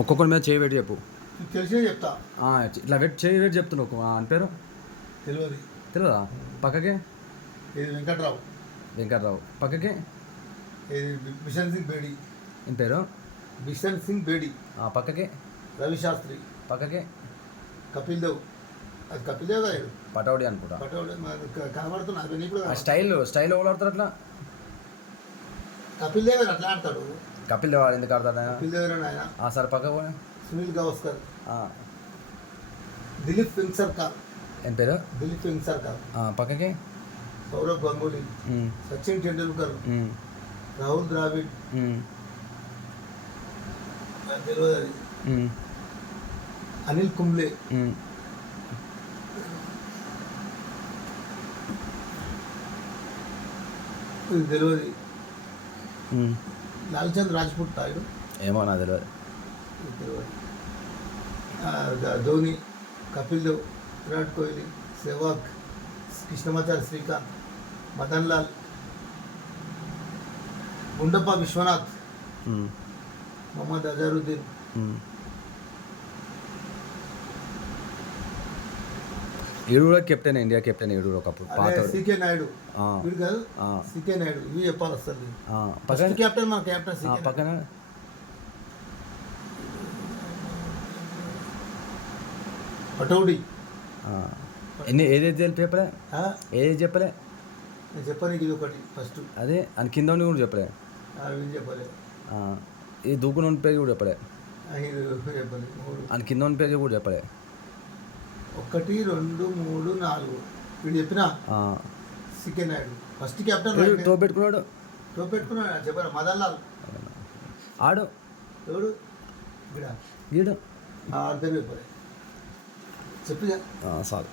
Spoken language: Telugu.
ఒక్కొక్కరి మీద చేయి పెట్టి చెప్పు. తెలిసే చెప్తా. ఇట్లా చేయి పెట్టి చెప్తున్నావు అని పేరు తెలియదు. తెలియదా? పక్కకి ఇది వెంకట్రావు. వెంకట్రావు. పక్కకి ఇది బిషన్ సింగ్ బేడి. ఏం పేరు? బిషన్ సింగ్ బేడి. పక్కకి రవి శాస్త్రి. పక్కకి కపిల్ దేవ్. అది కపిల్ దేవ్ కదా. పటౌడి అనుకుంటా. పటౌడి కనబడుతున్నా. అది కూడా స్టైల్ ఎవరు ఆడతారు అట్లా? కపిల్ దేవ్ అట్లా ఆడతాడు. కపిల్ దేవ్ ఎందుకు ఆడతాడు? కపిల్ దేవ్ ఆయన. సరే పక్క సునీల్ గవాస్కర్. దిలీప్ వెంకర్కర్. ఏం పేరు? దిలీప్ వెంకర్కర్. పక్కకి సౌరవ్ గంగూలీ. సచిన్ టెండూల్కర్. రాహుల్ ద్రావిడ్. తెలియదు అది. అనిల్ కుంబ్లే. ఇది తెలియదు. లాల్చంద్ రాజ్పూట్ తాడు. ఏమో నా తెలియదు. ధోని, కపిల్ దేవ్, విరాట్ కోహ్లీ, సెహ్వాగ్, కృష్ణమాచారి శ్రీకాంత్, మదన్ లాల్, గుండప్ప విశ్వనాథ్, మొహమ్మద్ అజరుద్దీన్. ఈడు కూడా కెప్టెన్, ఇండియా కెప్టెన్ ఈడు ఒకప్పుడు. సికే నాయుడు. వీడు కాదు, సికే నాయుడు. ఇవి చెప్పాలి వస్తుంది. కెప్టెన్ మన కెప్టెన్ పక్కన పటౌడి. ఏదైతే చెప్పలే, ఏది చెప్పలే. నేను చెప్పాను ఇది ఒకటి ఫస్ట్. అదే అని కింద ఉండి కూడా చెప్పలే. చెప్పలే. ఈ దూకుని పేరు కూడా చెప్పలే. చెప్పలే. అని కింద ఉన్న పేరు కూడా చెప్పలే. 1 2 3 4 వీడు చెప్పిన సికే నాయుడు ఫస్ట్ కెప్టెన్. టో పెట్టుకున్నాడు. చెప్పారు మదన్ లాల్. ఆడు ఎవడు? గీడు అర్థం చెప్పలే. చెప్పిగా చాలు.